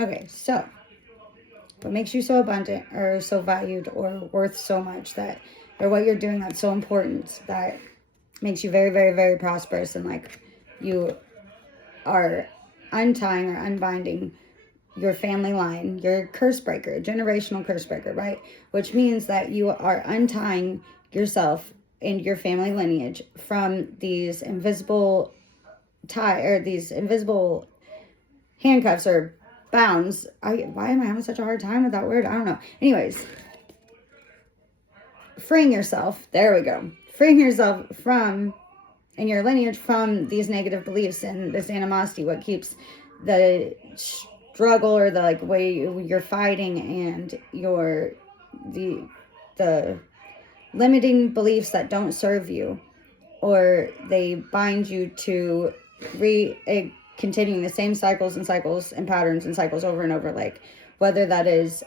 Okay, so what makes you so abundant or so valued or worth so much that, or what you're doing that's so important that makes you very, very, very prosperous, and like you are untying or unbinding your family line, your curse breaker, generational curse breaker, right? Which means that you are untying yourself and your family lineage from these invisible these invisible handcuffs or bounds. Why am I having such a hard time with that word? I don't know. Anyways, freeing yourself. There we go. Freeing yourself from, and your lineage, from these negative beliefs and this animosity. What keeps the struggle or the like way you're fighting and the limiting beliefs that don't serve you, or they bind you to continuing the same cycles and patterns and cycles over and over, like whether that is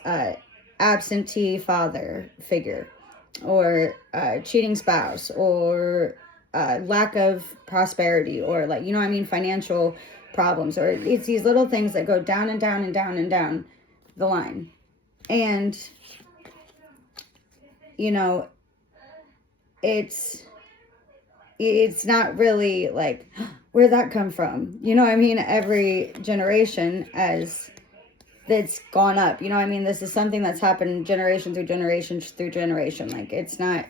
absentee father figure, or cheating spouse, or lack of prosperity, or like, you know what I mean, financial problems, or it's these little things that go down and down and down and down the line. And you know, it's not really like, where'd that come from? You know what I mean? Every generation as that's gone up, you know what I mean? This is something that's happened generation through generation through generation. Like, it's not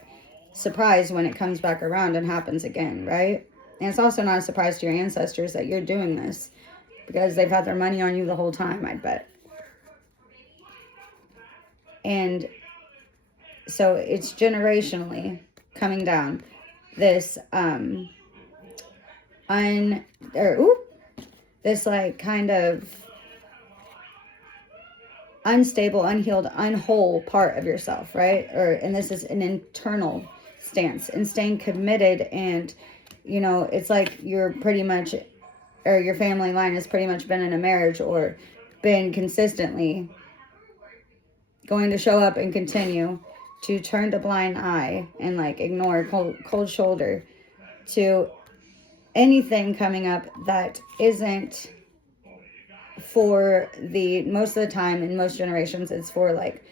surprise when it comes back around and happens again, right? And it's also not a surprise to your ancestors that you're doing this, because they've had their money on you the whole time, I bet. And so it's generationally coming down this this like kind of unstable, unhealed, unwhole part of yourself, right? And this is an internal stance, and staying committed. And you know, it's like you're pretty much, or your family line has pretty much been in a marriage, or been consistently going to show up and continue to turn a blind eye and like ignore, cold shoulder to anything coming up that isn't for the most of the time. In most generations, it's for like,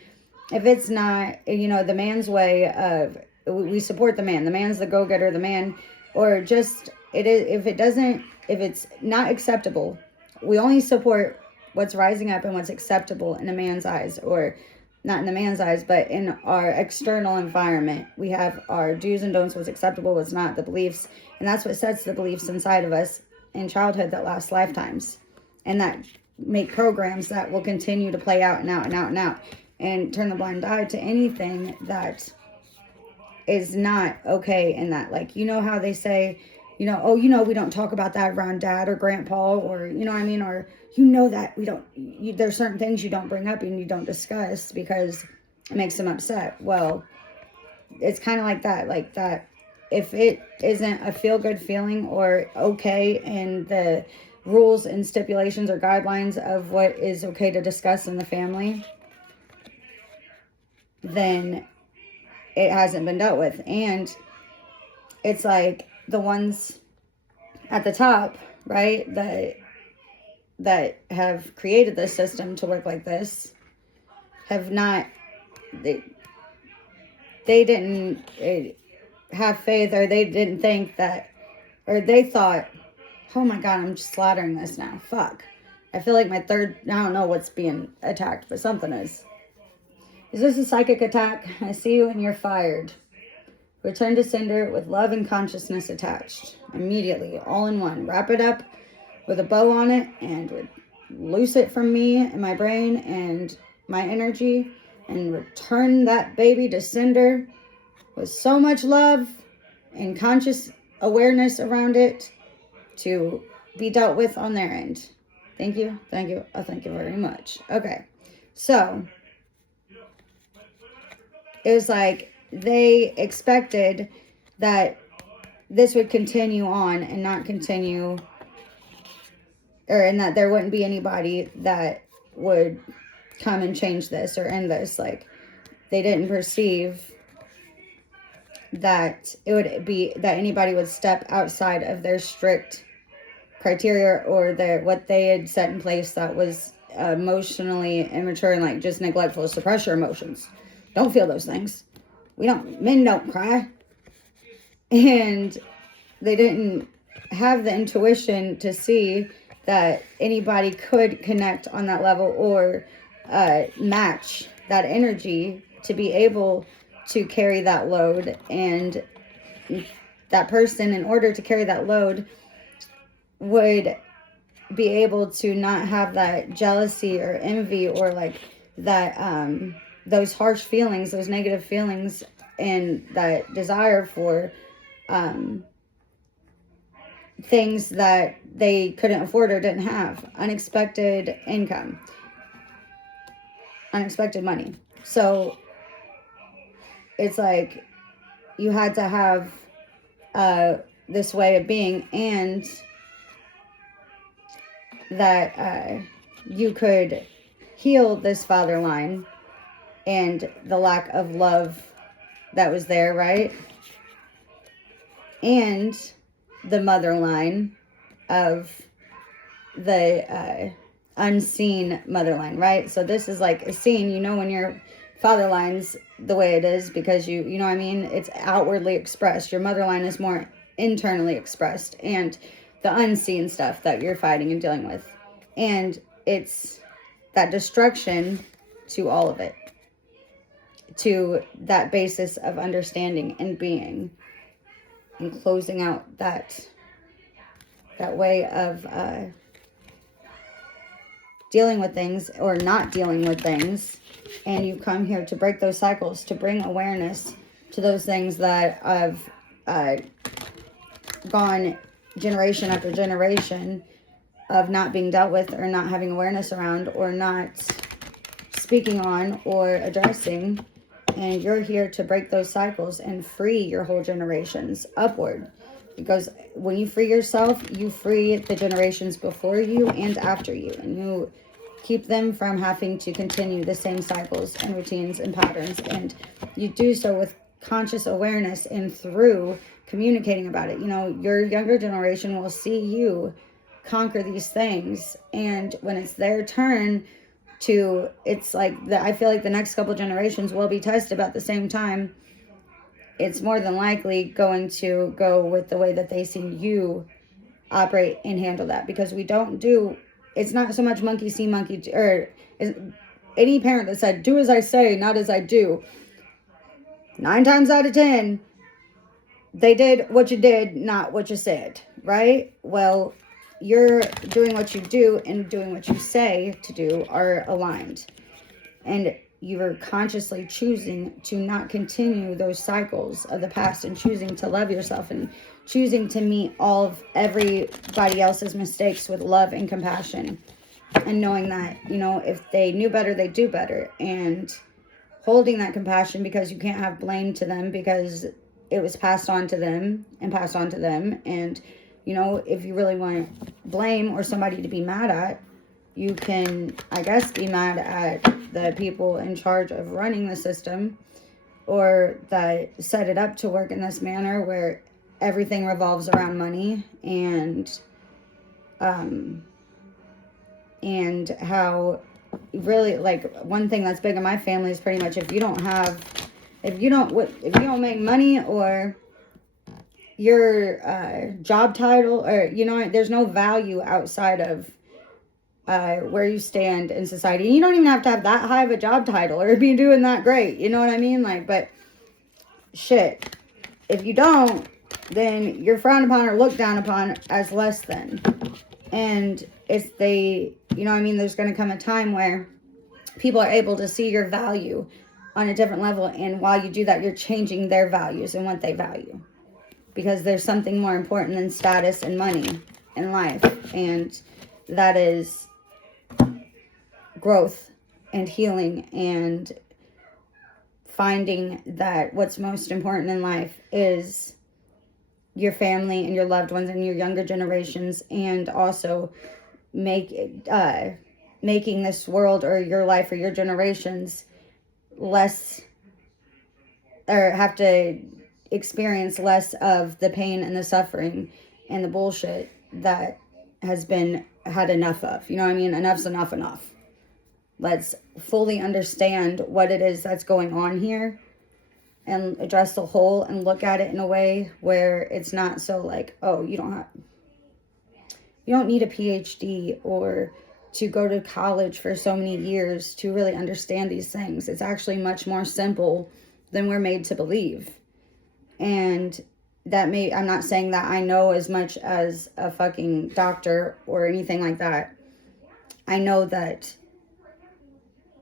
if it's not, you know, the man's way of, we support the man's the go-getter, the man, or just it is, if it's not acceptable, we only support what's rising up and what's acceptable in a man's eyes, or not in the man's eyes, but in our external environment. We have our do's and don'ts, what's acceptable, what's not, the beliefs. And that's what sets the beliefs inside of us in childhood that last lifetimes, and that make programs that will continue to play out and out and out and out, and turn the blind eye to anything that is not okay in that. Like, you know how they say, you know, oh, you know, we don't talk about that around dad or grandpa, or, you know what I mean? Or, you know, that we don't, there's certain things you don't bring up and you don't discuss because it makes them upset. Well, it's kind of like that. If it isn't a feel-good feeling or okay in the rules and stipulations or guidelines of what is okay to discuss in the family, then it hasn't been dealt with. And it's like the ones at the top, right, that have created this system to work like this have not, they didn't have faith, or they didn't think that, or they thought, oh my God, I'm just slaughtering this now. Fuck. I feel like my third, I don't know what's being attacked, but something is. Is this a psychic attack? I see you and you're fired. Return to sender with love and consciousness attached. Immediately, all in one. Wrap it up with a bow on it and loose it from me and my brain and my energy, and return that baby to sender with so much love and conscious awareness around it to be dealt with on their end. Thank you. Thank you. Thank you very much. Okay. So it was like they expected that this would continue on and not continue, and that there wouldn't be anybody that would come and change this or end this. Like, they didn't perceive that it would be that anybody would step outside of their strict criteria or what they had set in place that was emotionally immature and like just neglectful, suppress your emotions. Don't feel those things. Men don't cry. And they didn't have the intuition to see that anybody could connect on that level or match that energy to be able to carry that load. And that person, in order to carry that load, would be able to not have that jealousy or envy or like that those harsh feelings, those negative feelings, and that desire for things that they couldn't afford or didn't have. Unexpected income, unexpected money. So it's like you had to have this way of being, and that you could heal this father line and the lack of love that was there, right? And the mother line of the unseen mother line, right? So this is like a scene, when your father line's the way it is because you know what I mean? It's outwardly expressed. Your mother line is more internally expressed, and the unseen stuff that you're fighting and dealing with. And it's that destruction to all of it, to that basis of understanding and being, and closing out that way of dealing with things or not dealing with things. And you come here to break those cycles, to bring awareness to those things that have gone generation after generation of not being dealt with or not having awareness around or not speaking on or addressing. And you're here to break those cycles and free your whole generations upward. Because when you free yourself, you free the generations before you and after you. And you keep them from having to continue the same cycles and routines and patterns. And you do so with conscious awareness and through communicating about it. Your younger generation will see you conquer these things. And when it's their turn it's like I feel like the next couple generations will be tested about the same time. It's more than likely going to go with the way that they see you operate and handle that, because it's not so much monkey see, monkey do, or any parent that said, do as I say, not as I do. 9 times out of 10, they did what you did, not what you said, right? Well, you're doing what you do and doing what you say to do are aligned. And you are consciously choosing to not continue those cycles of the past, and choosing to love yourself, and choosing to meet everybody else's mistakes with love and compassion. And knowing that, if they knew better, they do better. And holding that compassion, because you can't have blame to them, because it was passed on to them and passed on to them. And if you really want blame or somebody to be mad at, you can, I guess, be mad at the people in charge of running the system, or that set it up to work in this manner where everything revolves around money, and how really, like, one thing that's big in my family is pretty much if you don't make money, or your job title, or there's no value outside of where you stand in society. And you don't even have to have that high of a job title or be doing that great, you know what I mean? Like, but shit, if you don't, then you're frowned upon or looked down upon as less than. And there's going to come a time where people are able to see your value on a different level, and while you do that, you're changing their values and what they value. Because there's something more important than status and money in life. And that is growth and healing, and finding that what's most important in life is your family and your loved ones and your younger generations. And also making this world, or your life, or your generations less, or have to experience less of the pain and the suffering and the bullshit that has been had enough of. You know what I mean? Enough's enough. Let's fully understand what it is that's going on here and address the whole and look at it in a way where it's not so like, oh, you don't need a PhD or to go to college for so many years to really understand these things. It's actually much more simple than we're made to believe. And I'm not saying that I know as much as a fucking doctor or anything like that. I know that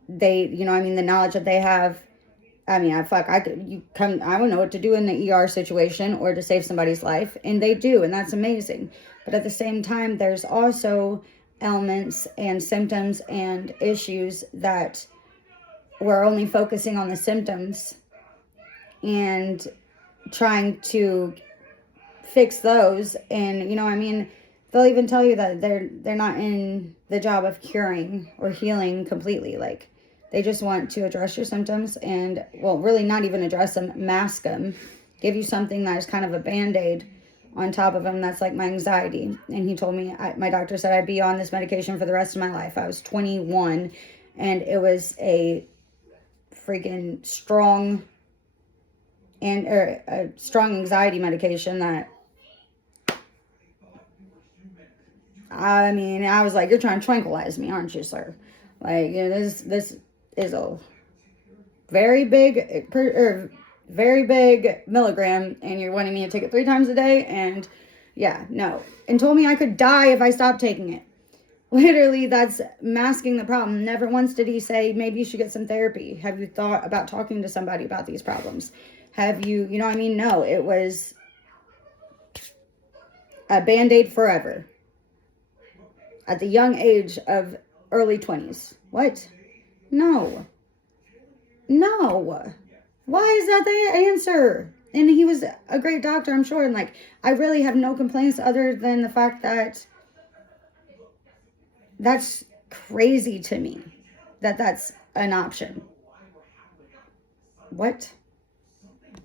they, the knowledge that they have, I would know what to do in the ER situation or to save somebody's life. And they do, and that's amazing. But at the same time, there's also ailments and symptoms and issues that we're only focusing on the symptoms and trying to fix those. And they'll even tell you that they're not in the job of curing or healing completely. Like, they just want to address your symptoms and, well, really not even address them, mask them, give you something that is kind of a Band-Aid on top of them. That's like my anxiety. And he told me, my doctor said I'd be on this medication for the rest of my life. I was 21 and it was a freaking strong anxiety medication that, I was like, you're trying to tranquilize me, aren't you, sir? Like, this is a very big milligram, and you're wanting me to take it 3 times a day, and yeah, no. And told me I could die if I stopped taking it. Literally, that's masking the problem. Never once did he say, maybe you should get some therapy. Have you thought about talking to somebody about these problems? Have you, No, it was a Band-Aid forever. At the young age of early 20s. What? No. Why is that the answer? And he was a great doctor, I'm sure. And like, I really have no complaints other than the fact that that's crazy to me. That's an option. What?